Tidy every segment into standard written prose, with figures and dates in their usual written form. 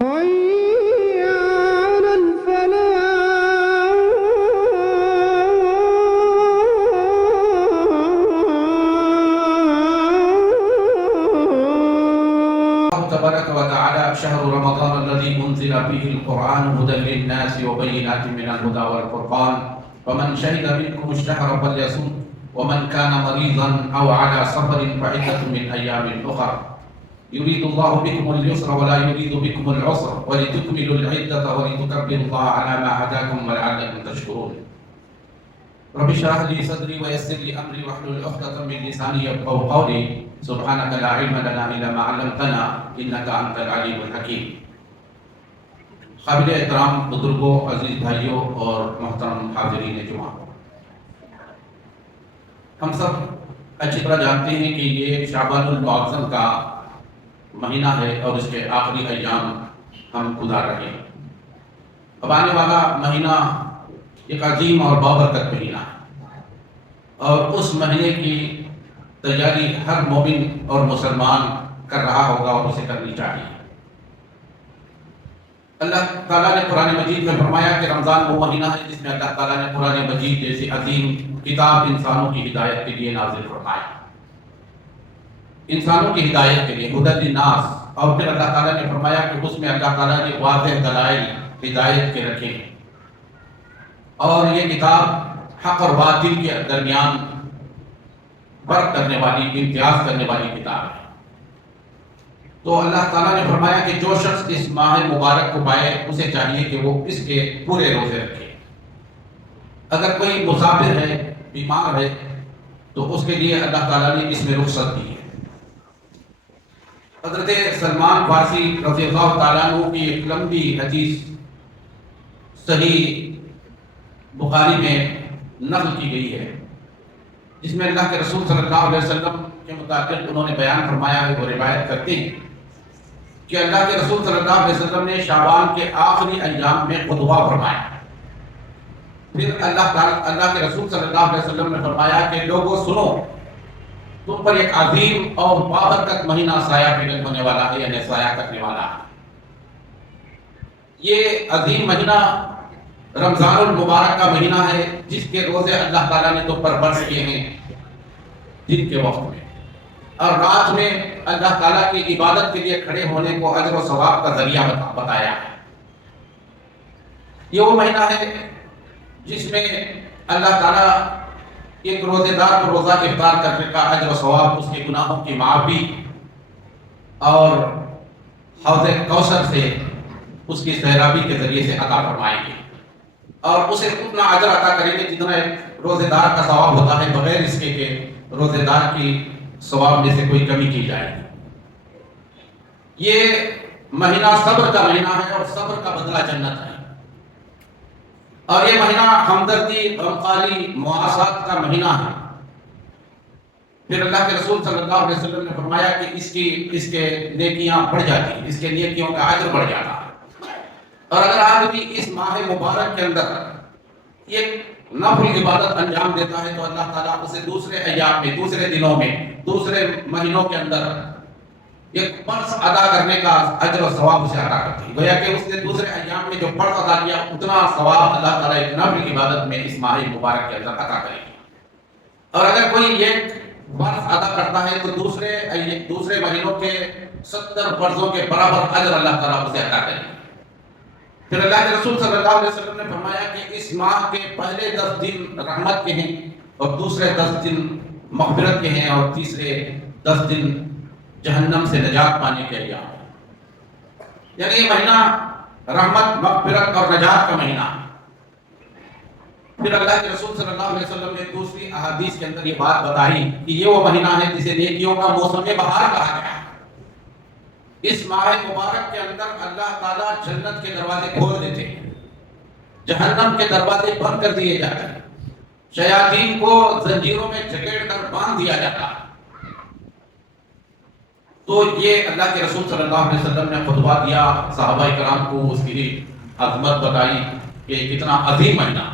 حي على الله تبارك وتعالى شهر رمضان الذي أنزل فيه القرآن هدى للناس وبينات من الهدى والفرقان فمن شهد منكم الشهر فليصم ومن كان مريضا أو على سفر فعدة من أيام أخر يريد الله بكم اليسر ولا يريد بكم العسر ولتكملوا العدة ولتكبروا الله على ما هداكم ولعلكم تشكرون رب اشرح لي صدري ويسر لي امري واحلل عقدة من لساني يفقهوا قولي سبحانك لا علم لنا الا ما علمتنا انك انت العليم الحكيم. قابل احترام بزرگوں، عزیز بھائیوں اور محترم حاضرین جمعہ، ہم سب اچھی طرح جانتے ہیں کہ یہ شعبان المعظم کا مہینہ ہے اور اس کے آخری ایام ہم گزار رہے ہیں. اب آنے والا مہینہ ایک عظیم اور بابرکت مہینہ ہے اور اس مہینے کی تیاری ہر مومن اور مسلمان کر رہا ہوگا اور اسے کرنی چاہیے. اللہ تعالیٰ نے قرآن مجید میں فرمایا کہ رمضان وہ مہینہ ہے جس میں اللہ تعالیٰ نے قرآن مجید جیسی عظیم کتاب انسانوں کی ہدایت کے لیے نازل فرمایا، انسانوں کی ہدایت کے لیے ہدی للناس. اور پھر اللہ تعالیٰ نے فرمایا کہ اس میں اللہ تعالیٰ نے واضح دلائل ہدایت کے رکھے ہیں اور یہ کتاب حق اور باطل کے درمیان فرق کرنے والی، امتیاز کرنے والی کتاب ہے. تو اللہ تعالیٰ نے فرمایا کہ جو شخص اس ماہ مبارک کو پائے اسے چاہیے کہ وہ اس کے پورے روزے رکھے. اگر کوئی مسافر ہے، بیمار ہے، تو اس کے لیے اللہ تعالیٰ نے اس میں رخصت دی ہے. حضرت سلمان فارسی رضی اللہ تعالیٰ عنہ کی ایک لمبی حدیث صحیح بخاری میں نقل کی گئی ہے، جس میں اللہ کے رسول صلی اللہ علیہ وسلم کے متعلق انہوں نے بیان فرمایا ہے. وہ روایت کرتے ہیں کہ اللہ کے رسول صلی اللہ علیہ وسلم نے شعبان کے آخری ایام میں خطبہ فرمایا. پھر اللہ کے رسول صلی اللہ علیہ وسلم نے فرمایا کہ لوگوں سنو، تم پر ایک عظیم اور بابرکت مہینہ سایہ پیدل ہونے والا ہے، یعنی سایہ کرنے والا ہے. یہ عظیم مہینہ رمضان المبارک کا مہینہ ہے جس کے روزے اللہ تعالیٰ نے تم پر فرض کیے ہیں دن کے وقت میں، اور رات میں اللہ تعالیٰ کی عبادت کے لیے کھڑے ہونے کو اجر و ثواب کا ذریعہ بتایا ہے. یہ وہ مہینہ ہے جس میں اللہ تعالیٰ ایک روزے دار کو روزہ افطار کرنے کا اجر و ثواب، اس کے گناہوں کی معافی اور حوض کوثر سے اس کی سیرابی کے ذریعے سے عطا فرمائیں گے اور اسے اتنا اجر عطا کریں گے جتنا روزے دار کا ثواب ہوتا ہے، بغیر اس کے کہ روزے دار کی ثواب میں سے کوئی کمی کی جائے. یہ مہینہ صبر کا مہینہ ہے اور صبر کا بدلہ جنت ہے. اور یہ مہینہ ہمدردی، غمخواری، مواسات کا مہینہ ہے. پھر اللہ کے رسول صلی اللہ علیہ وسلم نے فرمایا کہ اس کے نیکیاں بڑھ جاتی ہیں، اس کے نیکیوں کا اجر بڑھ جاتا ہے. اور اگر آدمی اس ماہ مبارک کے اندر ایک نفل عبادت انجام دیتا ہے تو اللہ تعالیٰ اسے دوسرے ایام میں، دوسرے دنوں میں، دوسرے مہینوں کے اندر ایک فرض ادا کرنے کا اجر و ثواب اسے عطا کرتی ہے. گویا کہ اس نے دوسرے ایام میں جو فرض ادا کیا اتنا ثواب اللہ تعالیٰ ایک نفل عبادت میں اس ماہ مبارک کے اندر عطا کرے گی. اور اگر کوئی ایک فرض ادا کرتا ہے تو دوسرے مہینوں کے 70 فرضوں کے برابر اجر اللہ تعالیٰ اسے عطا کرے گی. پھر اللہ کے رسول صلی اللہ علیہ وسلم نے فرمایا کہ اس ماہ کے پہلے 10 دن رحمت کے ہیں اور دوسرے 10 دن مغفرت کے ہیں اور تیسرے 10 دن جہنم سے نجات پانے کے ایام ہیں. یعنی یہ مہینہ رحمت، مغفرت اور نجات کا مہینہ ہے. پھر اللہ کے رسول صلی اللہ علیہ وسلم نے دوسری احادیث کے اندر یہ بات بتائی کہ یہ وہ مہینہ ہے جسے نیکیوں کا موسم بہار کہا گیا ہے. اس ماہ مبارک کے اندر اللہ تعالیٰ جنت کے دروازے کھول دیتے ہیں، جہنم کے دروازے بند کر دیے جاتے ہیں، شیاطین کو زنجیروں میں جکڑ کر باندھ دیا جاتا ہے. تو یہ اللہ کے رسول صلی اللہ علیہ وسلم نے خطبہ دیا، صحابہ کرام کو اس کی عظمت بتائی کہ کتنا عظیم مہینہ.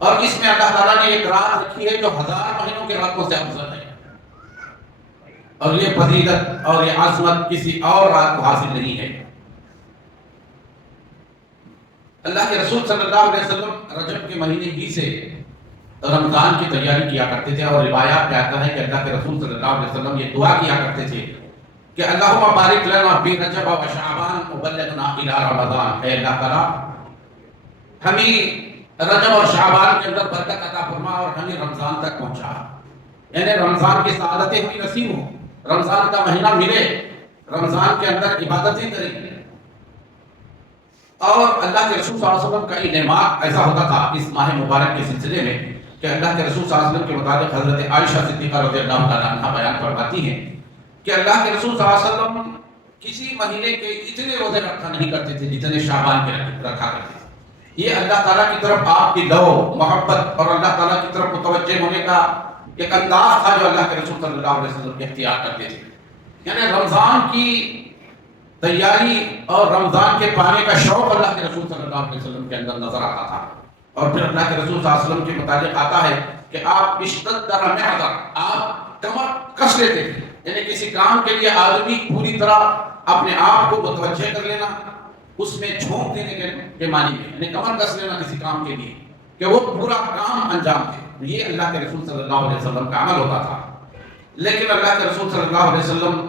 اور اس میں اللہ تعالیٰ نے ایک رات رکھی ہے جو 1000 مہینوں کے راتوں سے افضل ہے، اور یہ فضیلت اور یہ عظمت کسی اور رات کو حاصل نہیں ہے. اللہ کے رسول صلی اللہ علیہ وسلم رجب کے مہینے ہی سے رمضان کی تیاری کیا کرتے تھے، اور روایات میں آتا ہے کہ اللہ کے رسول صلی اللہ علیہ وسلم یہ دعا کیا کرتے تھے کہ اللہم بارک لنا فی رجب و شعبان وبلغنا الی رمضان، اے اللہ تعالیٰ ہمیں رجب اور شعبان کے اندر برکت عطا فرما اور ہمیں رمضان تک پہنچا، یعنی رمضان کی سعادتیں ہمیں نصیب ہوں، رمضان کا مہینہ ملے، رمضان کے اندر عبادتیں کریں۔ اور اللہ کے رسول صلی اللہ علیہ وسلم کا انعامات ایسا ہوتا تھا اس ماہ مبارک کے سلسلے میں کہ اللہ کے رسول صلی اللہ علیہ وسلم کے مطابق حضرت عائشہ صدیقہ رضی اللہ تعالیٰ عنہ بیان فرماتی ہیں کہ اللہ کے رسول صلی اللہ علیہ وسلم کسی مہینے کے اتنے روزے رکھا نہیں کرتے تھے جتنے شعبان کے رکھا کرتے تھے۔ یہ اللہ تعالیٰ کی طرف آپ کی لو محبت اور اللہ تعالیٰ کی طرف متوجہ ہونے کا ایک انداز تھا جو اللہ کے رسول صلی اللہ علیہ وسلم اختیار کرتے تھے، یعنی رمضان کی تیاری اور رمضان کے پانے کا شوق اللہ کے رسول صلی اللہ علیہ وسلم کے اندر نظر آتا تھا۔ اور پھر اللہ کے رسول صلی اللہ علیہ وسلم کے متعلق آتا ہے کہ آپ اشتد محضر، آپ کمر کس لیتے تھے، یعنی کسی کام کے لیے آدمی پوری طرح اپنے آپ کو متوجہ کر لینا، اس میں جھونک دینے کے معنی میں، یعنی کمر کس لینا کسی کام کے لیے کہ وہ پورا کام انجام دے، یہ اللہ کے رسول صلی اللہ علیہ وسلم کا عمل ہوتا تھا۔ لیکن اللہ کے رسول صلی اللہ علیہ وسلم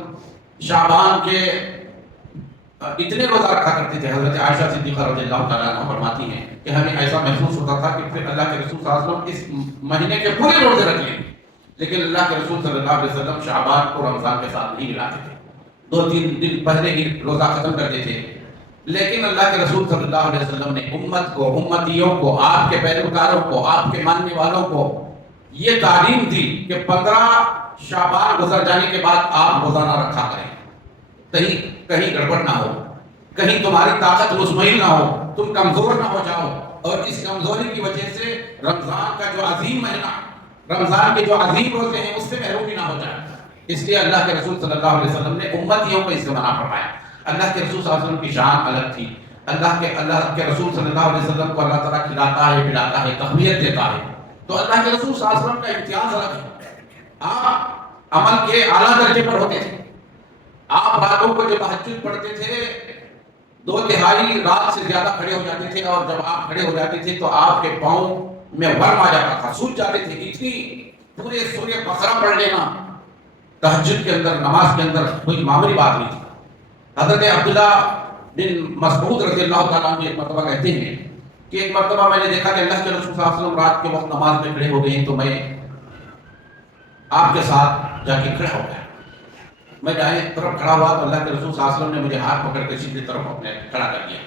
شعبان کے اتنے روزہ رکھا کرتے تھے، حضرت عائشہ صدیقہ رضی اللہ تعالیٰ عنہ فرماتی ہیں کہ ہمیں ایسا محسوس ہوتا تھا کہ پھر اللہ کے رسول صلی اللہ علیہ وسلم اس مہینے کے پورے روزے رکھ لیں، لیکن اللہ کے رسول صلی اللہ علیہ وسلم شعبان کو رمضان کے ساتھ نہیں ملاتے تھے، 2-3 دن پہلے ہی روزہ ختم کرتے تھے۔ لیکن اللہ کے رسول صلی اللہ علیہ وسلم نے امت کو، امتیوں کو، آپ کے پیروکاروں کو، آپ کے ماننے والوں کو یہ تعلیم دی کہ 15 شعبان گزر جانے کے بعد آپ روزانہ رکھا کریں، کہیں گڑبڑ نہ ہو، کہیں تمہاری طاقت مطمئن نہ ہو، تم کمزور نہ ہو جاؤ، اور اس کمزوری کی وجہ سے رمضان کا جو عظیم مہینہ، رمضان کے جو عظیم روزے ہیں اس سے محرومی نہ ہو جائے۔ اس لیے اللہ کے رسول صلی اللہ علیہ وسلم نے امتیوں کو اس سے منع فرمایا۔ اللہ کے رسول صلی اللہ علیہ وسلم کی شان الگ تھی، اللہ کے رسول صلی اللہ علیہ وسلم کو اللہ تعالیٰ کھلاتا ہے، پلاتا ہے، تقویت دیتا ہے، تو اللہ کے رسول صلی اللہ علیہ وسلم کا امتیاز الگ ہے۔ آپ عمل کے اعلیٰ درجے پر ہوتے تھے، آپ راتوں کو جب تہجد پڑھتے تھے 2/3 رات سے زیادہ کھڑے ہو جاتے تھے، اور جب آپ کھڑے ہو جاتے تھے تو آپ کے پاؤں میں ورم آ جاتا تھا، سوج جاتے تھے، اتنی پورے سورہ بقرہ پڑھ لینا تہجد کے اندر، نماز کے اندر کوئی معمولی بات نہیں تھی۔ حضرت عبداللہ بن مسعود رضی اللہ تعالیٰ عنہ ایک مرتبہ کہتے ہیں کہ ایک مرتبہ میں نے دیکھا کہ اللہ کے رسول صلی اللہ علیہ وسلم رات کے وقت نماز میں کھڑے ہو گئے، تو میں آپ کے ساتھ جا کے کھڑا ہو گیا۔ میں دائیں طرف کھڑا ہوا تو اللہ کے رسول صلی اللہ علیہ وسلم نے مجھے ہاتھ پکڑ کے سیدھی طرف اپنے کھڑا کر دیا۔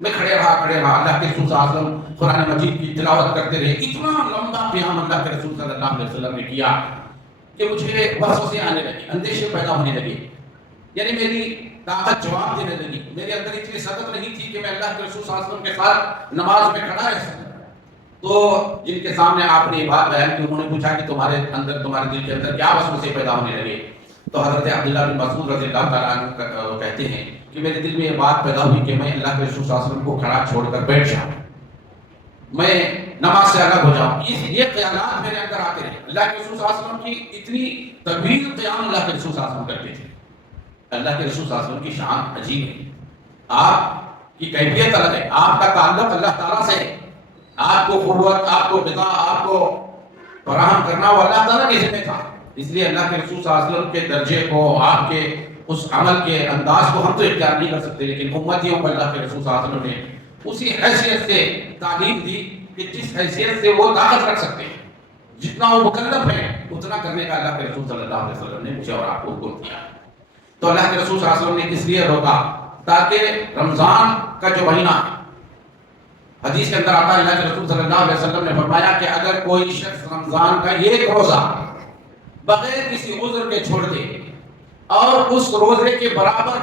میں کھڑے رہا اللہ کے رسول صلی اللہ علیہ وسلم قرآن مجید کی تلاوت کرتے رہے۔ اتنا لمبا قیام اللہ کے رسول صلی اللہ علیہ وسلم نے کیا کہ مجھے وسوسے آنے لگے، اندیشے پیدا ہونے لگے، یعنی میری طاقت جواب دینے لگی، میرے اندر اتنی صدق نہیں تھی کہ میں اللہ کے رسول صلی اللہ علیہ وسلم کے ساتھ نماز میں کھڑا رہ سکوں۔ تو جن کے سامنے آپ نے یہ بات بیان کی، انہوں نے پوچھا کہ تمہارے دل کے اندر کیا وسوسے پیدا ہونے لگے؟ تو حضرت عبداللہ بن مسعود رضی اللہ تعالیٰ عنہ کہتے ہیں کہ میرے دل میں یہ بات پیدا ہوئی کہ میں اللہ کے رسول صلی اللہ علیہ وسلم کو کھڑا چھوڑ کر بیٹھ جاؤں، میں نماز سے الگ ہو جاؤں۔ یہ خیالات میرے اندر آتے رہے۔ اللہ کے رسول صلی اللہ علیہ وسلم کی اتنی طویل قیام اللہ کے رسول صلی اللہ علیہ وسلم کرتے تھے۔ اللہ کے رسول صلی اللہ علیہ وسلم کی شان عجیب ہے، آپ کی کیفیت الگ ہے، آپ کا تعلق اللہ تعالیٰ سے ہے، آپ کو قوت، آپ کو غذا، آپ کو فراہم کرنا وہ اللہ تعالیٰ کے ذمہ تھا۔ اس لیے اللہ کے رسول صلی اللہ علیہ وسلم کے درجے کو، آپ کے اس عمل کے انداز کو ہم تو اختیار نہیں کر سکتے، لیکن امتیوں کو اللہ کے رسول صلی اللہ علیہ وسلم نے اسی حیثیت سے تعلیم دی کہ جس حیثیت سے وہ طاقت رکھ سکتے ہیں، جتنا وہ مکلف ہے اتنا کرنے کا اللہ کے رسول صلی اللہ علیہ وسلم نے مجھے اور آپ کو حکم کیا۔ تو اللہ کے رسول صلی اللہ علیہ وسلم نے اس لیے روکا تاکہ رمضان کا جو مہینہ ہے، حدیث کے اندر آتا ہے اللہ کے رسول صلی اللہ علیہ وسلم نے فرمایا کہ اگر کوئی شخص رمضان کا ایک روزہ بغیر کسی عذر کے چھوڑ دے اور اس روزے کے برابر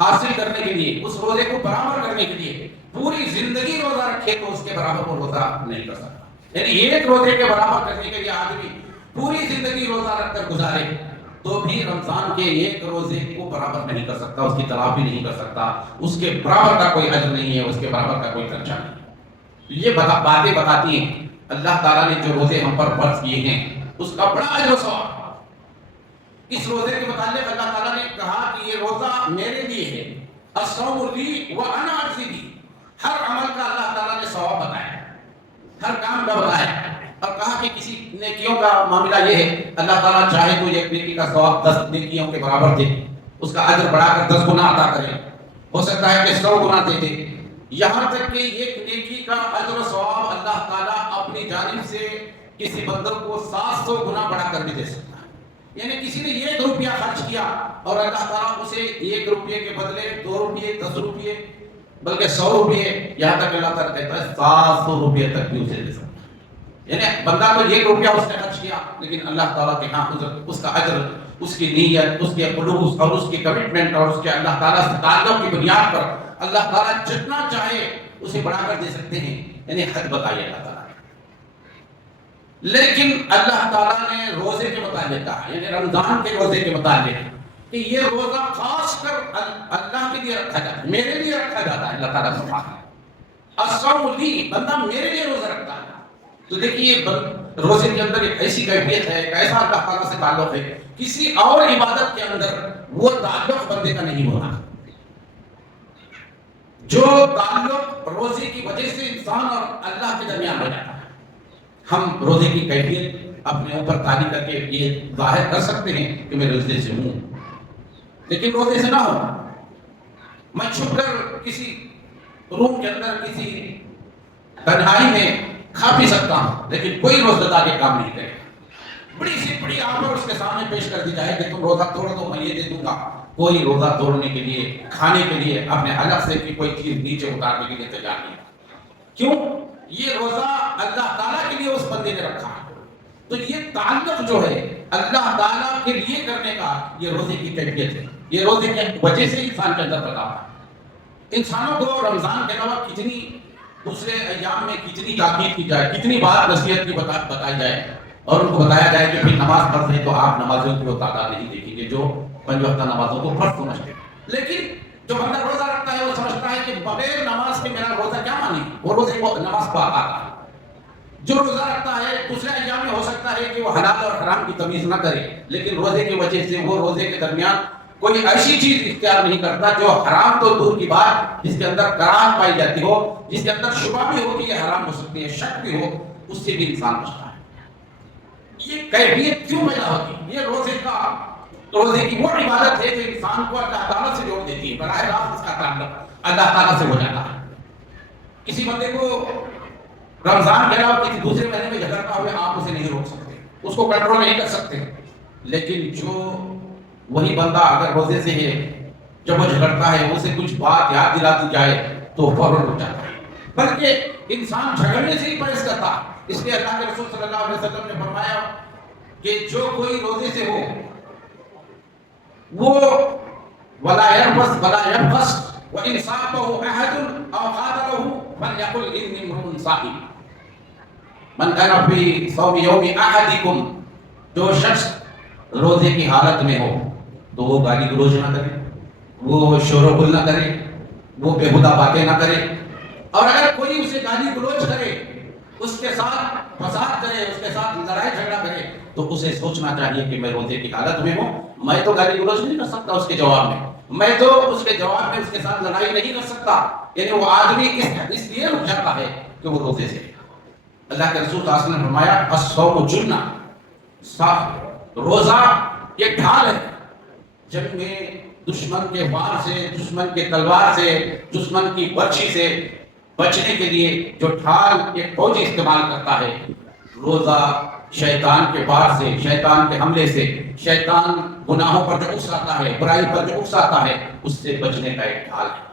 حاصل کرنے کے لیے، اس روزے کو برابر کرنے کے لیے پوری زندگی روزہ رکھے تو اس کے برابر وہ روزہ نہیں کر سکتا۔ یعنی ایک روزے کے برابر کرنے کے لیے آدمی پوری زندگی روزہ رکھ کر گزارے تو بھی رمضان کے ایک روزے کو برابر نہیں کر سکتا، اس کی تلافی نہیں کر سکتا، اس کے برابر کا کوئی اجر نہیں ہے، اس کے برابر کا کوئی درجہ نہیں ہے۔ یہ باتیں بتاتی ہیں اللہ تعالیٰ نے جو روزے ہم پر فرض کیے ہیں اس کا بڑا اجر و ثواب۔ اس روزے کے متعلق اللہ تعالیٰ نے کہا کہ یہ روزہ میرے لیے ہے، الصوم لی وانا اجزی بہ، ہر عمل کا اللہ تعالیٰ نے ثواب بتایا، ہر کام کا بتایا، اور کہا کہ کسی نیکیوں کا معاملہ یہ ہے اللہ تعالیٰ چاہے تو ایک نیکی کا ثواب 10 نیکیوں کے برابر دے، اس کا اجر بڑھا کر 10 گنا عطا کرے، ہو سکتا ہے کہ 100 گنا دے دے، یہاں تک کہ ایک نیکی کا اجر و ثواب اللہ تعالیٰ اپنی جانب سے کسی بندے کو 700 گنا بڑھا کر بھی دے سکتا ہے۔ یعنی کسی نے 1 روپیہ خرچ کیا اور اللہ تعالیٰ اسے 1 روپیے کے بدلے 2 روپیے 10 روپیے بلکہ 100 روپیے، یہاں تک اللہ تعالیٰ کہتا ہے 700 روپیے تک بھی اسے دے سکتا ہے۔ یعنی بندہ تو 1 روپیہ اس نے خرچ کیا، لیکن اللہ تعالیٰ کے ہاں اس کا اجر، اس کی نیت، اس کے خلوص اور اس کی کمٹمنٹ اور اس کے اللہ تعالیٰ سے تعلق کی بنیاد پر اللہ تعالیٰ جتنا چاہے اسے بڑھا کر دے سکتے ہیں۔ یعنی حد بتائی اللہ تعالیٰ۔ لیکن اللہ تعالیٰ نے روزے کے متعلق کہا، یعنی رمضان کے روزے کے متعلق، کہ یہ روزہ خاص کر اللہ کے لیے رکھا جاتا ہے، میرے لیے رکھا جاتا ہے۔ اللہ تعالیٰ نے فرمایا الصوم لی، بندہ میرے لیے روزہ رکھتا ہے۔ تو دیکھیے روزے کے اندر ایک ایسی کیفیت ہے، ایک ایسا اللہ تعالیٰ سے تعلق ہے، کسی اور عبادت کے اندر وہ تعلق بندے کا نہیں ہونا۔ جو تعلق روزے کی وجہ سے انسان اور اللہ کے درمیان ہو جاتا ہے۔ ہم روزے کی کیفیت اپنے اوپر تعلی کر کے یہ ظاہر کر سکتے ہیں کہ میں روزے سے ہوں، لیکن روزے سے نہ ہو۔ میں چھپ کر کسی روم کے اندر کسی تنہائی میں کھا پی سکتا ہوں، لیکن کوئی روزہ دار یہ کام نہیں کرے۔ بڑی سی بڑی آفر اس کے سامنے پیش کر دی جائے کہ تم روزہ توڑ دو، میں یہ دے دوں گا، کوئی روزہ توڑنے کے لیے، کھانے کے لیے، اپنے حلق سے کوئی چیز نیچے اتارنے کے لیے تیار نہیں۔ کیوں؟ یہ روزہ اللہ تعالیٰ کے لیے اس بندے نے رکھا ہے۔ تو یہ تعلق جو ہے اللہ تعالیٰ کے لیے کرنے کا، یہ روزے کی کیفیت ہے۔ یہ روزے کی وجہ سے انسان کے اندر پیدا ہوتا ہے۔ انسانوں کو رمضان کے علاوہ کتنی دوسرے ایام میں کتنی تاکید کی جائے، کتنی بات نصیحت کی بتائی جائے، اور ان کو بتایا جائے کہ پھر نماز پڑھ رہے تو آپ نمازوں کی وہ تعداد نہیں دیکھیں گے جو 5 وقتہ نمازوں کو فرض سمجھتے ہیں۔ لیکن جو بندہ روزہ رکھتا ہے وہ سمجھتا ہے کہ بغیر نماز کے میرا روزہ کیا مانی، وہ روزے کو نماز کو آتا ہے۔ جو روزہ رکھتا ہے دوسرے ایام میں ہو سکتا ہے کہ وہ حلال اور حرام کی تمیز نہ کرے، لیکن روزے کی وجہ سے وہ روزے کے درمیان کوئی ایسی چیز اختیار نہیں کرتا جو حرام تو دور کی بات، جس کے اندر کراہت پائی جاتی ہو، جس کے اندر شبہ بھی ہو کہ یہ حرام ہو سکتی ہے، شک بھی ہو، اس سے بھی انسان بچتا ہے۔ یہ کیفیت کیوں پیدا ہوتی ہے؟ یہ روزے کی وہ عبادت ہے جو انسان کو اللہ تعالیٰ سے جوڑ دیتی ہے، براہ راست اس کا تعلق اللہ تعالیٰ سے ہو جاتا ہے۔ کسی بندے کو رمضان کے علاوہ کسی دوسرے مہینے میں جھگڑتا ہوئے آپ اسے نہیں روک سکتے، اس کو کنٹرول نہیں کر سکتے، لیکن جو وہی بندہ اگر روزے سے ہے، جب وہ جھگڑتا ہے اسے کچھ بات یاد دلا دی جائے تو فوراً رک جاتا ہے، بلکہ انسان جھگڑنے سے ہی پرہیز کرتا ہے۔ اس لیے اللہ کے رسول صلی اللہ علیہ وسلم نے فرمایا کہ جو کوئی روزے سے ہو وہ ولا يرفث ولا ينفس وان صابه احد او قاتله فليقل اني امرؤ صائم من كان في صوم يوم احدكم، جو شخص روزے کی حالت میں ہو تو وہ گالی گلوچ نہ کرے، وہ شور و غل نہ کرے، وہ بےہودہ باتیں نہ کرے، اور اگر کوئی اسے گالی گلوچ کرے، اس کے ساتھ فساد کرے، اس کے ساتھ لڑائی جھگڑا کرے، تو اسے سوچنا چاہیے کہ میں روزے کی حالت میں ہوں، میں تو گالی گلوچ نہیں کر سکتا اس کے جواب میں تو اس کے جواب میں اس کے ساتھ لڑائی نہیں کر سکتا۔ یعنی وہ آدمی اس لیے رک جاتا ہے کہ وہ روزے سے۔ اللہ کے رسول صلی اللہ علیہ وسلم نے فرمایا الصوم جنہ، روزہ یہ ڈھال ہے جنگ میں دشمن کے وار سے، دشمن کے تلوار سے، دشمن کی برچھی سے بچنے کے لیے جو ڈھال ایک فوجی استعمال کرتا ہے، روزہ شیطان کے وار سے، شیطان کے حملے سے، شیطان گناہوں پر جو اکساتا ہے، برائی پر جو اکساتا ہے، اس سے بچنے کا ایک ڈھال ہے۔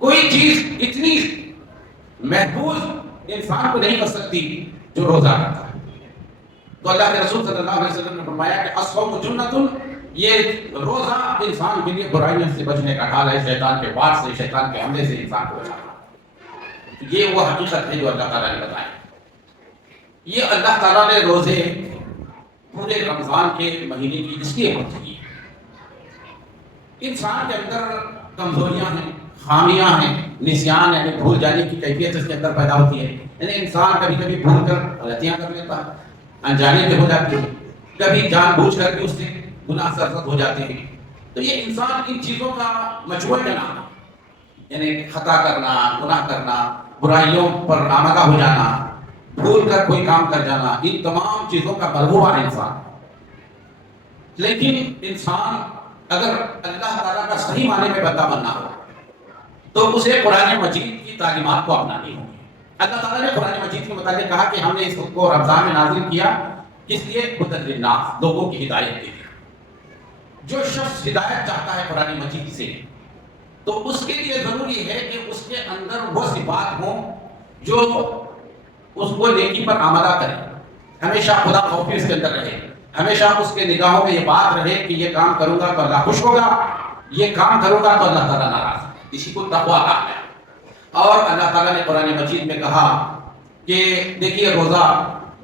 کوئی چیز اتنی محفوظ انسان کو نہیں کر سکتی جو روزہ رکھتا ہے۔ تو اللہ کے رسول صلی اللہ علیہ وسلم نے فرمایا کہ الصوم جنۃ، یہ روزہ انسان کے لیے برائیوں سے بچنے کا ڈھال ہے، شیطان کے وار سے، شیطان کے حملے سے انسان کو بچانا۔ یہ وہ حقیقت ہے جو اللہ تعالیٰ نے بتائی۔ یہ اللہ تعالیٰ نے روزے پورے رمضان کے مہینے کی اس لیے بات کی۔ انسان کے اندر کمزوریاں ہیں، خامیاں ہیں، نسیان یعنی بھول جانے کی کیفیت اس کے اندر پیدا ہوتی ہے۔ یعنی انسان کبھی کبھی بھول کر غلطیاں کر لیتا ہے، انجانے میں ہو جاتی ہے، کبھی جان بوجھ کر کے اس سے گناہ سرزد ہو جاتے ہیں۔ تو یہ انسان ان چیزوں کا مجموعہ کا نام ہے۔ یعنی خطا کرنا، گناہ کرنا، برائیوں پر آمادہ ہو جانا، بھول کر کوئی کام کر جانا، ان تمام چیزوں کا مرغوب ہے انسان۔ لیکن انسان اگر اللہ تعالیٰ کا صحیح معنی میں بندہ بننا ہو تو اسے قرآن مجید کی تعلیمات کو اپنانی ہوگی۔ اللہ تعالیٰ نے قرآن مجید کے متعلق کہا کہ ہم نے اس کو رمضان میں نازل کیا، کس لیے؟ ہدی للناس، لوگوں کی ہدایت کے لیے۔ جو شخص ہدایت چاہتا ہے قرآن مجید سے تو اس کے لیے ضروری ہے کہ اس کے اندر وہ صفات ہوں جو اس کو نیکی پر آمادہ کرے، ہمیشہ خدا خوفی اس کے اندر رہے، ہمیشہ اس کے نگاہوں میں یہ بات رہے کہ یہ کام کروں گا تو اللہ خوش ہوگا، یہ کام کروں گا تو اللہ تعالیٰ ناراض ہے۔ اسی کو تقویٰ کہا ہے۔ اور اللہ تعالیٰ نے قرآن مجید میں کہا کہ دیکھیے روزہ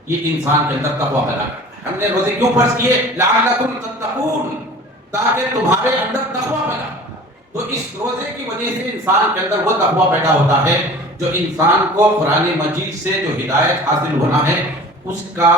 یہ انسان کے اندر تقویٰ پیدا کرتا ہے۔ ہم نے روزے کیوں فرض کیے؟ لعلکم تتقون، تاکہ تمہارے اندر تقویٰ پیدا ہو۔ تو اس روزے کی وجہ سے انسان کے اندر وہ تقویٰ پیدا ہوتا ہے جو انسان کو قرآن مجید سے جو ہدایت حاصل ہونا ہے اس کا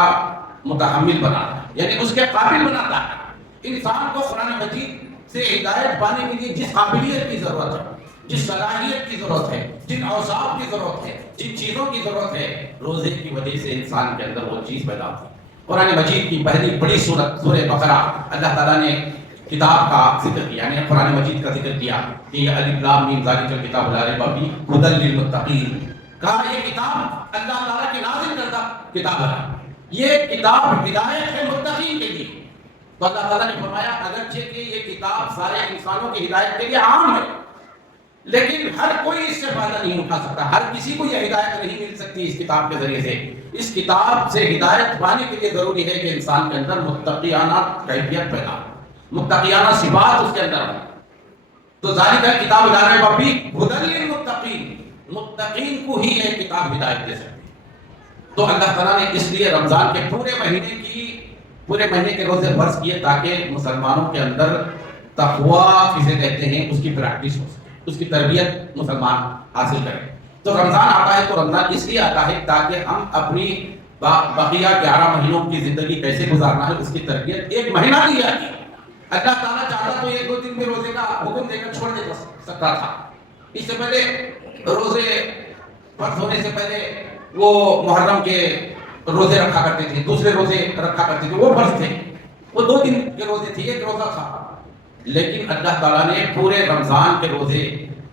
متحمل بناتا ہے، یعنی اس کے قابل بناتا ہے۔ انسان کو قرآن مجید سے ہدایت پانے کے لیے جس قابلیت کی ضرورت ہے، جس صلاحیت کی ضرورت ہے، جن اوصاف کی ضرورت ہے، جن چیزوں کی ضرورت ہے، روزے کی وجہ سے انسان کے اندر وہ چیز پیدا ہوتی ہے۔ قرآن مجید کی پہلی بڑی سورت سورہ بقرہ، اللہ تعالیٰ نے کتاب کا ذکر کیا، یعنی قرآن مجید کا ذکر کیا کہ یہ الف لام میم ذالک الکتاب لا ریب فیہ ھدی للمتقین۔ کہا یہ کتاب اللہ تعالیٰ کی نازل کردہ کتاب ہے، یہ کتاب ہدایت ہے متقین کے لیے۔ تو اللہ تعالیٰ نے فرمایا اگرچہ کہ یہ کتاب سارے انسانوں کی ہدایت کے لیے عام ہے، لیکن ہر کوئی اس سے فائدہ نہیں اٹھا سکتا، ہر کسی کو یہ ہدایت نہیں مل سکتی اس کتاب کے ذریعے سے۔ اس کتاب سے ہدایت پانے کے لیے ضروری ہے کہ انسان کے اندر متقیانہ کیفیت پیدا ہو، متقیانہ صفات اس کے اندر ہو۔ تو ذالک الکتاب لا ریب فیہ ھدی للمتقین، متقین کو ہی یہ کتاب ہدایت دے سکتی ہے۔ تو اللہ تعالیٰ نے اس لیے رمضان کے پورے مہینے کے روزے فرض کیے تاکہ مسلمانوں کے اندر تقویٰ کسے کہتے ہیں اس کی پریکٹس ہو سکے، اس کی تربیت مسلمان حاصل کریں۔ تو رمضان آتا ہے تو رمضان اس لیے آتا ہے تاکہ ہم اپنی بقیہ 11 مہینوں کی زندگی کیسے گزارنا ہے اس کی تربیت ایک مہینہ دی جاتی ہے۔ اللہ تعالیٰ چاہتا تو 1-2 دن میں روزے کا حکم دے کر چھوڑ دے سکتا تھا۔ اس سے پہلے روزے فرض ہونے سے پہلے وہ محرم کے روزے رکھا کرتے تھے، دوسرے روزے رکھا کرتے تھے، وہ فرض تھے، وہ 2 دن کے روزے تھے، ایک روزہ تھا۔ لیکن اللہ تعالیٰ نے پورے رمضان کے روزے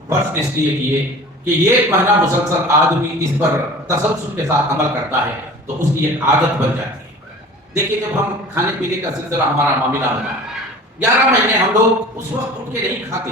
فرض اس لیے کیے کہ یہ ایک مہینہ مسلسل آدمی اس پر تسلسل کے ساتھ عمل کرتا ہے تو اس کی ایک عادت بن جاتی ہے۔ دیکھیے جب ہم کھانے پینے کا سلسلہ ہمارا معاملہ ہوتا ہے، 11 مہینے ہم لوگ اس وقت اٹھ کے نہیں کھاتے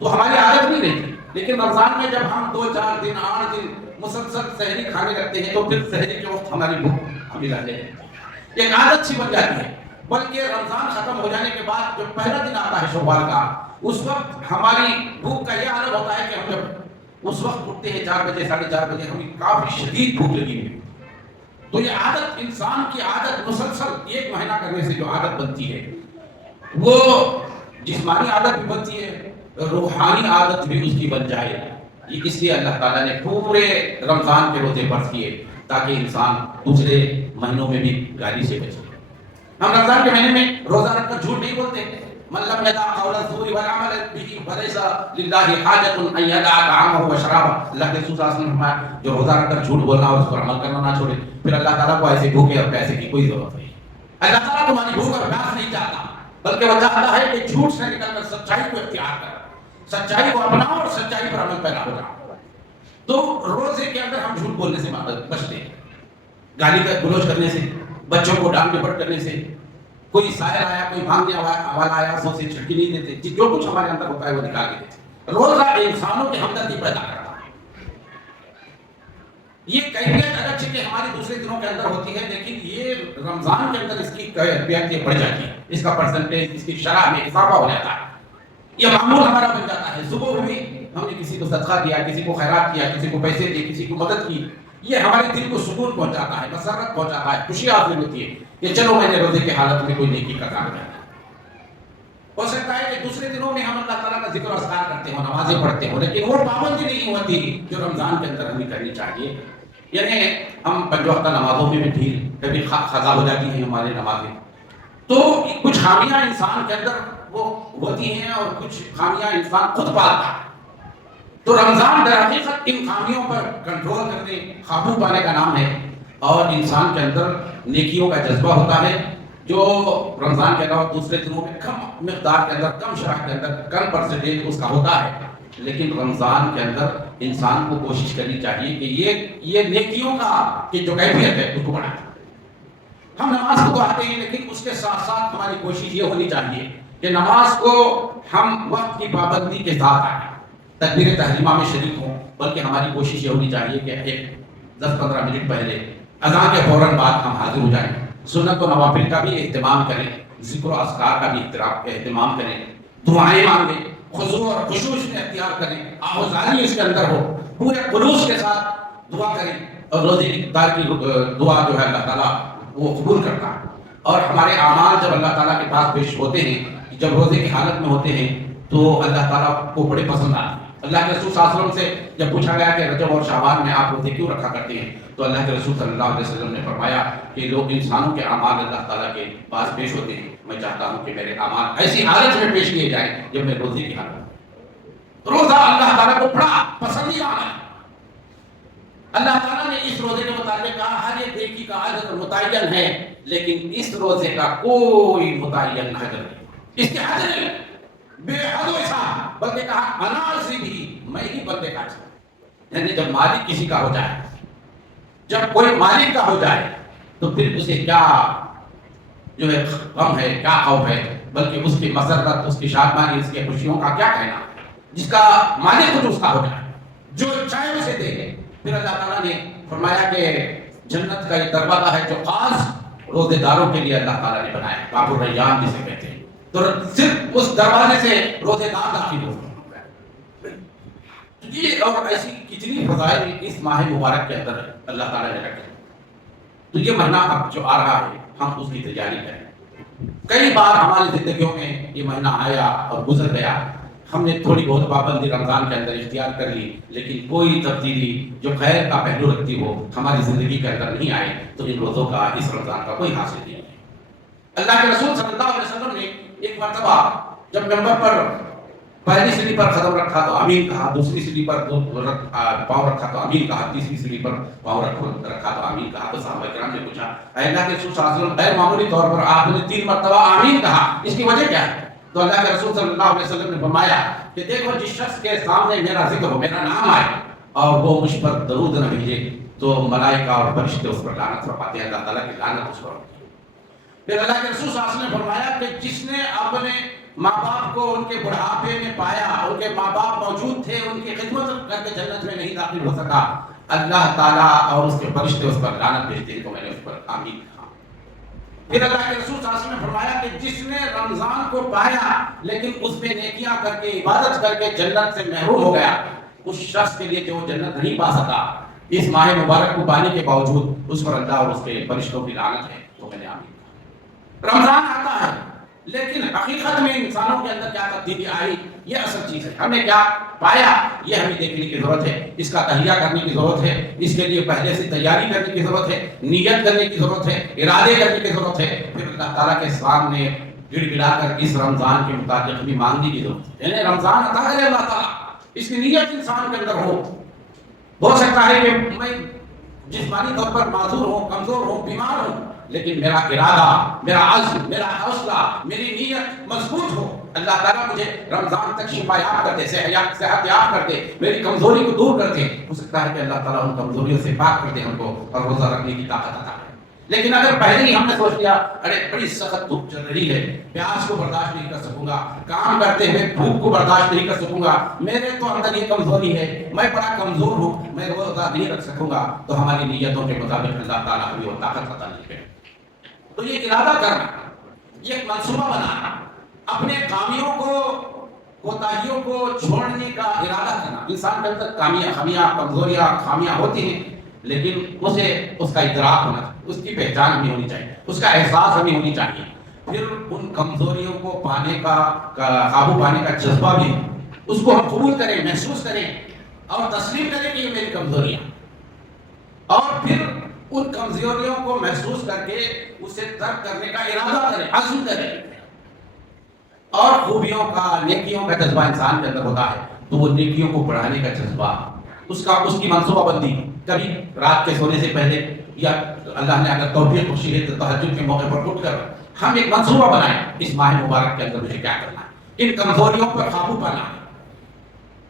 تو ہماری عادت نہیں رہتی، لیکن رمضان میں جب ہم 2-4 دن 8 دن مسلسل سحری کھانے لگتے ہیں تو پھر سحری کے وقت ہماری بھوک ہمیں لگنے لگتی ہے، ایک عادت سی بن جاتی ہے۔ بلکہ رمضان ختم ہو جانے کے بعد جو پہلا دن آتا ہے شوال کا، اس وقت ہماری بھوک کا یہ عادت ہوتا ہے کہ ہم جب اس وقت اٹھتے ہیں 4 بجے 4:30 بجے، ہمیں کافی شدید بھوک لگی ہوئی، تو یہ عادت انسان کی عادت مسلسل 1 مہینہ کرنے سے جو عادت بنتی ہے وہ جسمانی عادت بھی بنتی ہے، روحانی عادت بھی اس کی بن جائے۔ یہ اس لیے اللہ تعالیٰ نے پورے رمضان کے روزے فرض کیے تاکہ انسان دوسرے مہینوں میں بھی گالی سے بچے۔ ہم رمضان کے مہینے میں روزہ رکھ کر جھوٹ نہیں بولتے۔ من لم يدع قول الزور والعمل به فليس لله حاجة ان يدع طعامه وشرابه۔ اللہ کے رسول صلی اللہ علیہ وسلم نے فرمایا جو روزہ رکھ کر جھوٹ بولنا اور اس پر عمل کرنا نہ چھوڑے، پھر اللہ تعالیٰ کو ایسے بھوکے اور پیسے کی کوئی ضرورت نہیں۔ اللہ تعالیٰ تمہاری بھوک اور پیاس نہیں چاہتا، بلکہ وہ چاہتا ہے کہ جھوٹ سے نکل کر سچائی کو اختیار کر، سچائی کو اپناؤ اور سچائی پر عمل پیدا ہو جاؤ۔ تو روزے کے اندر ہم جھوٹ بولنے سے بچتے ہیں، گالی گلوچ کرنے سے، بچوں کو ڈانٹ ڈپٹ کرنے سے، کوئی سائر آیا کوئی مانگنے والا آیا سو سے چھٹکی نہیں دیتے، جو کچھ ہمارے اندر ہوتا ہے وہ نکال کے دیتے۔ روزہ انسانوں کی ہمدردی پیدا کرتا ہے۔ یہ کیفیت اگرچہ کہ ہمارے دوسرے دنوں کے اندر ہوتی ہے، لیکن یہ رمضان کے اندر اس کی کیفیت بڑھ جاتی ہے، اس کا پرسنٹیج، اس کی شرح میں اضافہ ہو جاتا ہے، یہ معمول ہمارا بن جاتا ہے۔ صبح بھی ہم نے کسی کو صدقہ دیا، کسی کو خیرات کیا، کسی کو پیسے دیے، کسی کو مدد کی، یہ ہمارے دل کو سکون پہنچاتا ہے، مسرت پہنچاتا ہے، خوشی حاصل ہوتی ہے کہ چلو میں نے روزے کی حالت میں کوئی نیکی کا کام کیا۔ ہو سکتا ہے کہ دوسرے دنوں میں ہم اللہ تعالیٰ کا ذکر و اذکار کرتے ہوں، نمازیں پڑھتے ہوں، لیکن وہ پابندی نہیں ہوتی جو رمضان کے اندر ہمیں کرنی چاہیے۔ یعنی ہم 5 وقتہ نمازوں میں بھی ڈھیل، کبھی خزا ہو جاتی ہیں ہماری نمازیں، تو کچھ خامیاں انسان کے اندر وہ ہوتی ہیں اور کچھ خامیاں انسان خود پالتا ہے۔ تو رمضان در حقیقت ان خامیوں پر کنٹرول کرنے، قابو پانے کا نام ہے، اور انسان کے اندر نیکیوں کا جذبہ ہوتا ہے جو رمضان کے علاوہ دوسرے دنوں میں کم مقدار کے اندر، کم شرح کے اندر، کم پرسنٹیج اس کا ہوتا ہے، لیکن رمضان کے اندر انسان کو کوشش کرنی چاہیے کہ یہ نیکیوں کا کہ جو کیفیت ہے اس کو بڑھائیں۔ ہم نماز کو تو آتے ہیں، لیکن اس کے ساتھ ساتھ ہماری کوشش یہ ہونی چاہیے کہ نماز کو ہم وقت کی پابندی کے ساتھ آئیں، تکبیر تحریمہ میں شریک ہوں، بلکہ ہماری کوشش یہ ہونی چاہیے کہ ایک 10-15 منٹ پہلے اذان کے فوراً بعد ہم حاضر ہو جائیں، سنت و نوافل کا بھی اہتمام کریں، ذکر و اذکار کا بھی اہتمام کریں، دعائیں مانگیں، خضوع اور خشوع میں اختیار کریں، آہوازاری اس کے اندر ہو، پورے خلوص کے ساتھ دعا کریں، اور روزے کی افطار کی دعا جو ہے اللہ تعالیٰ وہ قبول کرتا ہے، اور ہمارے اعمال جب اللہ تعالیٰ کے پاس پیش ہوتے ہیں، جب روزے کی حالت میں ہوتے ہیں تو اللہ تعالیٰ کو بڑے پسند آتے ہیں۔ اللہ کے رسول صلی اللہ علیہ وسلم سے جب پوچھا گیا کہ رجب اور شعبان میں آپ روزے کیوں رکھا کرتے ہیں، تو اللہ کے رسول صلی اللہ علیہ وسلم نے فرمایا کہ لوگ انسانوں کے اعمال اللہ تعالیٰ کے پاس پیش ہوتے ہیں، میں چاہتا ہوں کہ میرے اعمال ایسی حالت میں پیش کیے جائیں جب میں روزے کی حالت میں۔ روزہ اللہ تعالیٰ کو بڑا پسندیدہ ہے۔ اللہ تعالیٰ نے اس روزے کے متعلق کہا ہر ایک نیکی کا اجر متعین ہے، لیکن اس روزے کا کوئی متعین اجر نہیں، اس کے حد نہیں، بے حد و حساب، بلکہ کہا انا سے بھی میں ہی بندے کا اجر، یعنی جب مالک کسی کا ہو جائے، جب کوئی مالک کا ہو جائے تو پھر اسے کیا جو ہے غم ہے، کیا خوف ہے، بلکہ اس کی مسرت، اس کی شادمانی، اس کی خوشیوں کا کیا کہنا، جس کا مالک خود اس کا ہو جائے، جو چاہے اسے دے دے۔ پھر اللہ تعالیٰ نے فرمایا کہ جنت کا یہ دروازہ ہے جو خاص روزے داروں کے لیے اللہ تعالیٰ نے بنایا، باب الریان جسے کہتے ہیں، تو صرف اس دروازے سے روزے دار داخل ہو۔ یہ اور ایسی کتنی فضائل اس ماہ مبارک کے اندر اللہ تعالیٰ نے رکھے، تو یہ مہینہ اب جو آ رہا ہے ہم اس کی تیاری کریں۔ کئی بار ہماری زندگیوں میں یہ مہینہ آیا اور گزر گیا، ہم نے تھوڑی بہت پابندی رمضان کے اندر اختیار کر لی، لیکن کوئی تبدیلی جو خیر کا پہلو رکھتی ہو ہماری زندگی کے اندر نہیں آئی، تو ان روزوں کا، اس رمضان کا کوئی حاصل نہیں ہے۔ اللہ کے رسول صلی اللہ علیہ وسلم نے ایک مرتبہ جب ممبر پر پہلی سیڑھی پر قدم رکھا تو آمین کہا، دوسری سیڑھی پر پاؤں رکھا تو آمین کہا، تیسری سیڑھی پر پاؤں رکھا تو آمین کہا، تو صحابہ کرام نے پوچھا اے اللہ کے رسول صلی اللہ علیہ وسلم، غیر معمولی طور پر آپ نے 3 مرتبہ آمین کہا، اس کی وجہ کیا ہے؟ تو اللہ کے رسول صلی اللہ علیہ وسلم نے فرمایا کہ دیکھو جس شخص کے سامنے میرا ذکر ہو، میرا نام آئے اور وہ مجھ پر درود نہ بھیجے تو ملائکہ اور فرشتے اس پر لعنت فرماتے ہیں، اللہ تعالیٰ کی لعنت اس پر ہوتی ہے۔ پھر اللہ کے رسول صلی اللہ علیہ وسلم نے فرمایا کہ جس نے اپنے ماں باپ کو ان کے بڑھاپے میں پایا، ان کے ماں باپ موجود تھے، ان کی خدمت کر کے جنت میں نہیں داخل ہو سکا، اللہ تعالیٰ اور اس کے فرشتے اس پر لعنت بھیجتے ہیں، تو میں نے اس پر آمین کہا۔ پھر اللہ کے رسول صلی اللہ علیہ وسلم نے فرمایا کہ جس نے رمضان کو پایا لیکن اس میں نیکیاں کر کے، عبادت کر کے جنت سے محروم ہو گیا، اس شخص کے لیے جو جنت نہیں پا سکا اس ماہ مبارک کو پانے کے باوجود، اس پر اللہ اور اس کے فرشتوں کی لعنت ہے، تو میں نے آمین کہا۔ رمضان آتا ہے لیکن حقیقت میں انسانوں کے اندر کیا تبدیلی آئی، یہ اصل چیز ہے، ہم نے کیا پایا یہ ہمیں دیکھنے کی ضرورت ہے، اس کا تہیہ کرنے کی ضرورت ہے، اس کے لیے پہلے سے تیاری کرنے کی ضرورت ہے، نیت کرنے کی ضرورت ہے، ارادے کرنے کی ضرورت ہے، پھر اللہ تعالیٰ کے سامنے گڑ گڑا کر اس رمضان کے متعلق بھی مانگنے کی ضرورت ہے، یعنی رمضان عطا کرے اللہ تعالیٰ، اس کی نیت انسان کے اندر ہو سکتا ہے کہ میں جسمانی طور پر معذور ہوں، کمزور ہوں، بیمار ہوں، لیکن میرا ارادہ، میرا عزم، میرا حوصلہ، میری نیت مضبوط ہو، اللہ تعالیٰ مجھے رمضان تک شفا یاب کر دے، صحت یاب کر دے، میری کمزوری کو دور کر دے، ہو سکتا ہے کہ اللہ تعالیٰ ان کمزوریوں سے پاک کر دے ہم کو اور روزہ رکھنے کی طاقت عطا کرے۔ لیکن اگر پہلے ہی ہم نے سوچ لیا ارے بڑی سخت دھوپ چل رہی ہے، پیاس کو برداشت نہیں کر سکوں گا، کام کرتے ہوئے دھوپ کو برداشت نہیں کر سکوں گا، میرے تو اندر یہ کمزوری ہے، میں بڑا کمزور ہوں، میں روزہ نہیں رکھ سکوں گا، تو ہماری نیتوں کے مطابق اللہ تعالیٰ ہمیں وہ طاقت عطا نہیں کرے۔ تو یہ ارادہ کرنا، یہ ایک منصوبہ بنانا، اپنے خامیوں کو، کوتاہیوں کو چھوڑنے کا ارادہ کرنا۔ انسان کے اندر خامیاں، کمزوریاں، خامیاں ہوتی ہیں، لیکن اسے اس کا ادراک ہونا چاہیے، اس کی پہچان ہمیں ہونی چاہیے، اس کا احساس ہمیں ہونی چاہیے، پھر ان کمزوریوں کو پانے کا، قابو پانے کا جذبہ بھی، اس کو ہم قبول کریں، محسوس کریں اور تسلیم کریں کہ یہ میری کمزوریاں، اور پھر ان کمزوریوں کو محسوس کر کے اسے ترک کرنے کا ارادہ کریں، عزم کریں، اور خوبیوں کا، نیکیوں کا جذبہ انسان کے اندر ہوتا ہے تو وہ نیکیوں کو بڑھانے کا جذبہ، اس کی منصوبہ بندی، کبھی رات کے سونے سے پہلے یا اللہ نے اگر توفیق بخشی ہے تو تہجد کے موقع پر اٹھ کر ہم ایک منصوبہ بنائیں اس ماہ مبارک کے اندر مجھے کیا کرنا ہے، کن کمزوریوں پر قابو پانا ہے،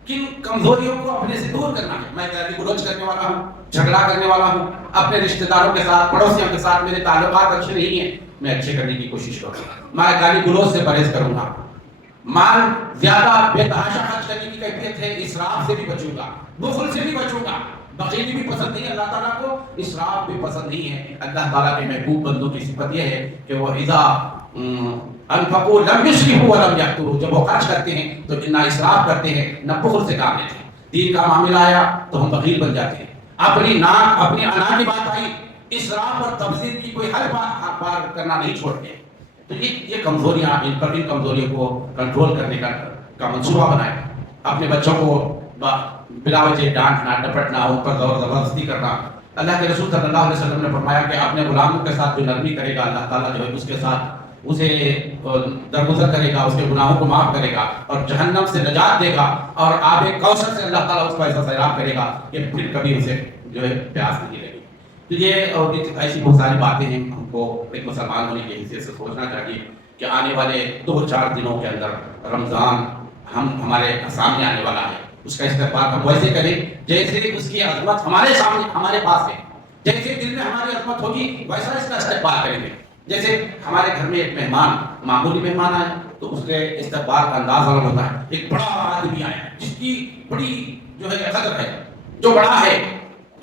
کن کمزوریوں کو اپنے سے دور کرنا ہے۔ میں گالی گلوچ کرنے والا ہوں، جھگڑا کرنے والا ہوں، اپنے رشتہ داروں کے ساتھ، پڑوسیوں کے ساتھ میرے تعلقات اچھے نہیں ہیں، میں اچھے کرنے کی کوشش کروں گا، میں گالی گلوچ سے پرہیز کروں گا، مال زیادہ بے تحاشا خرچ کرنے کی کیفیت ہے، اسراف سے بھی بچوں گا، بخل سے بھی بچوں گا، بخیلی بھی پسند نہیں ہے اللہ تعالیٰ کو، اسراف بھی پسند نہیں ہے۔ اللہ تعالیٰ کے محبوب بندوں کی صفت یہ ہے کہ وہ اذا انفقوا لم یسرفوا ولم یقتروا، جب وہ خرچ کرتے ہیں تو نہ اسراف کرتے ہیں نہ بخل سے کام لیتے ہیں۔ دین کا معاملہ آیا تو ہم بخیل بن جاتے ہیں، اپنی انا کی بات آئی، اسراف اور تبذیر کی کوئی حل بار کرنا نہیں چھوڑتے۔ تو یہ کمزوریاں، ان کمزوریوں کو کنٹرول کرنے کا منصوبہ بنائیں۔ اپنے بچوں کو بلا وجہ ڈانٹنا، ڈپٹنا، ان پر زور زبردستی کرنا، اللہ کے رسول صلی اللہ علیہ وسلم نے فرمایا کہ اپنے غلاموں کے ساتھ جو نرمی کرے گا اللہ تعالیٰ جو ہے اس کے ساتھ اسے درگزر کرے گا، اس کے گناہوں کو معاف کرے گا اور جہنم سے نجات دے گا، اور آب کوثر سے اللہ تعالیٰ اس کو ایسا سیراب کرے گا کہ پھر کبھی اسے جو ہے پیاس نہیں لگے گی۔ تو یہ اور ایسی بہت ساری باتیں ہیں، ہم کو ایک مسلمان ہونے کی حیثیت سے سوچنا چاہیے کہ آنے والے 2-4 دنوں کے اندر رمضان ہمارے سامنے آنے والا ہے، اس کا استقبال ہم ویسے کریں جیسے اس کی عظمت ہمارے سامنے ہمارے پاس ہے، جیسے دل میں ہماری عظمت ہوگی ویسا اس کا استقبال کریں گے۔ جیسے ہمارے گھر میں ایک مہمان، معمولی مہمان آئے تو اس کے استقبال کا انداز الگ ہوتا ہے، ایک بڑا آدمی آیا جس کی بڑی جو ہے قدر ہے، جو بڑا ہے،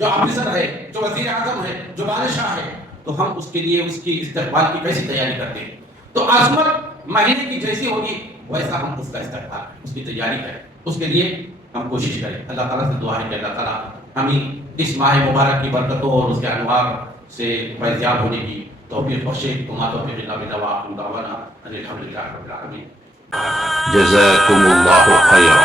جو آفیسر ہے، جو وزیر اعظم ہے، جو بادشاہ ہے، تو ہم اس کے لیے اس کی استقبال کی کیسی تیاری کرتے ہیں۔ تو عظمت مہینے کی جیسی ہوگی ویسا ہم اس کا استقبال کریں، اس کی تیاری کریں، اس کے لیے ہم کوشش کریں۔ اللہ تعالیٰ سے دعا ہے کہ اللہ تعالیٰ ہمیں اس ماہ مبارک کی برکتوں اور اس کے انوار سے فیضیاب ہونے کی توفیق بخشے۔ وما توفیق الا باللہ، وآخر دعوانا ان الحمد للہ رب العالمین۔ جزاکم اللہ خیر۔